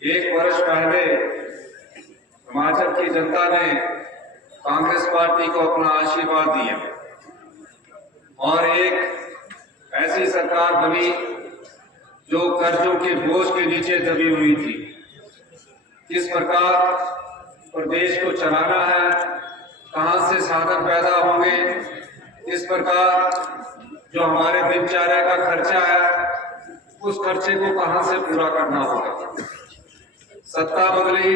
एक वर्ष पहले हिमाचल की जनता ने कांग्रेस पार्टी को अपना आशीर्वाद दिया और एक ऐसी सरकार बनी जो कर्जों के बोझ के नीचे दबी हुई थी। किस प्रकार प्रदेश को चलाना है, कहां से साधन पैदा होंगे, इस प्रकार जो हमारे दिनचर्या का खर्चा है उस खर्चे को कहां से पूरा करना होगा। सत्ता बदली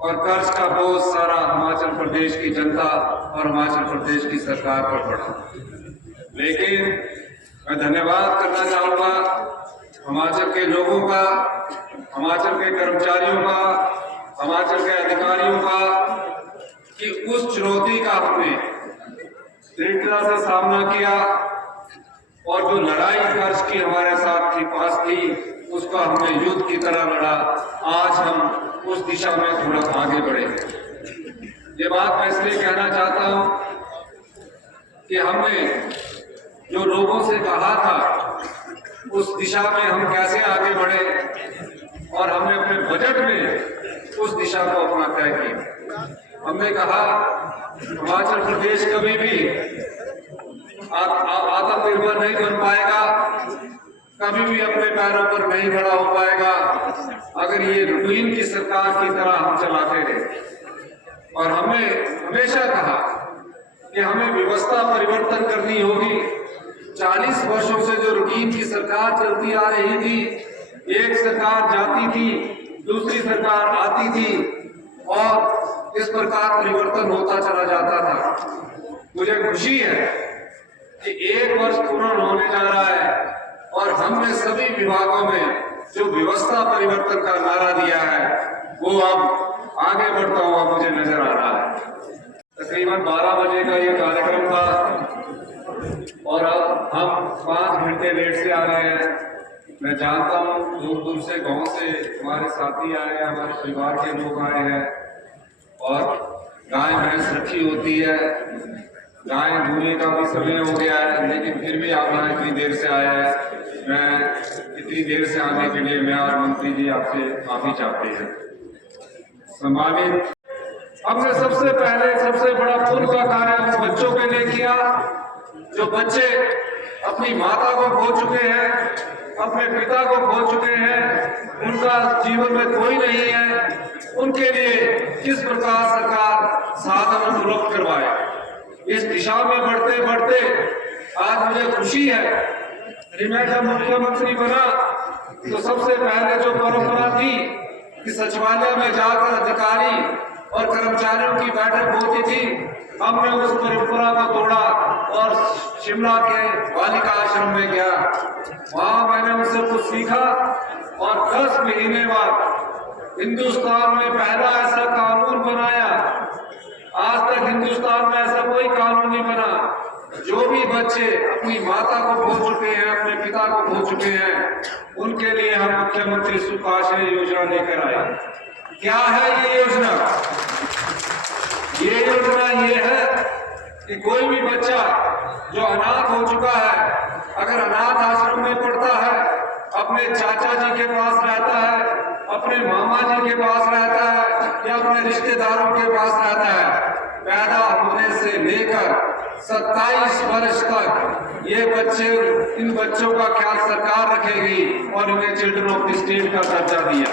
और कर्ज का बोझ सारा हिमाचल प्रदेश की जनता और हिमाचल प्रदेश की सरकार पर पड़ा। लेकिन मैं धन्यवाद करना चाहूंगा हिमाचल के लोगों का, हिमाचल के कर्मचारियों का, हिमाचल के अधिकारियों का कि उस चुनौती का हमने दृढ़ता से सामना किया और जो लड़ाई कर्ज की हमारे साथ थी पास थी उसका हमने युद्ध की तरह लड़ा। आज हम उस दिशा में थोड़ा आगे बढ़े। ये बात मैं इसलिए कहना चाहता हूं कि हमने जो लोगों से कहा था उस दिशा में हम कैसे आगे बढ़े और हमने अपने बजट में उस दिशा को अपना तय किया। हमने कहा हिमाचल प्रदेश कभी भी आत्मनिर्भर नहीं बन पाएगा, कभी भी अपने पैरों पर नहीं खड़ा हो पाएगा अगर ये रूटीन की सरकार की तरह हम चलाते रहे। और हमने हमेशा कहा कि हमें व्यवस्था परिवर्तन करनी होगी। 40 वर्षों से जो रूटीन की सरकार चलती आ रही थी, एक सरकार जाती थी, दूसरी सरकार आती थी और इस प्रकार परिवर्तन होता चला जाता था। मुझे खुशी है कि 1 वर्ष पूर्ण होने जा रहा है और हमने सभी विभागों में जो व्यवस्था परिवर्तन का नारा दिया है वो अब आगे बढ़ता हुआ मुझे नजर आ रहा है। तकरीबन 12 बजे का ये कार्यक्रम था और अब हम 5 घंटे लेट से आ रहे हैं। मैं जानता हूँ दूर दूर से गांव से हमारे साथी आए हैं, हमारे परिवार के लोग आए हैं और गाय भैंस रखी होती है, गाय धोने का भी समय हो गया है, लेकिन फिर भी आप यहाँ इतनी देर से आए हैं। मैं इतनी देर से आने के लिए मैं और मंत्री जी आपसे माफी चाहते हैं। सम्मानित, हमने सबसे पहले सबसे बड़ा पुण्य का कार्य उन बच्चों के लिए किया जो बच्चे अपनी माता को खो चुके हैं, अपने पिता को खो चुके हैं, उनका जीवन में कोई नहीं है, उनके लिए किस प्रकार सरकार साधन उपलब्ध करवाए। इस दिशा में बढ़ते बढ़ते आज मुझे खुशी है कि मैं जब मुख्यमंत्री बना तो सबसे पहले जो परंपरा थी कि सचिवालय में जाकर अधिकारी और कर्मचारियों की बैठक होती थी, हमने उस परंपरा को तोड़ा और शिमला के बालिका आश्रम में गया। वहां मैंने उनसे कुछ सीखा और 10 महीने बाद हिंदुस्तान में पहला ऐसा कानून बनाया। आज तक हिंदुस्तान में ऐसा कोई कानून नहीं बना। जो भी बच्चे अपनी माता को खो चुके हैं, अपने पिता को खो चुके हैं, उनके लिए हम मुख्यमंत्री सुख आश्रय योजना लेकर आए। क्या है ये योजना? ये योजना ये है कि कोई भी बच्चा जो अनाथ हो चुका है, अगर अनाथ आश्रम में पढ़ता है, अपने चाचा जी के पास रहता है, अपने मामा जी के पास रहता है या अपने रिश्तेदारों के पास रहता है, पैदा होने से लेकर 27 वर्ष तक ये बच्चे, इन बच्चों का ख्याल सरकार रखेगी और इन्हें चिल्ड्रन ऑफ द स्टेट का दर्जा दिया।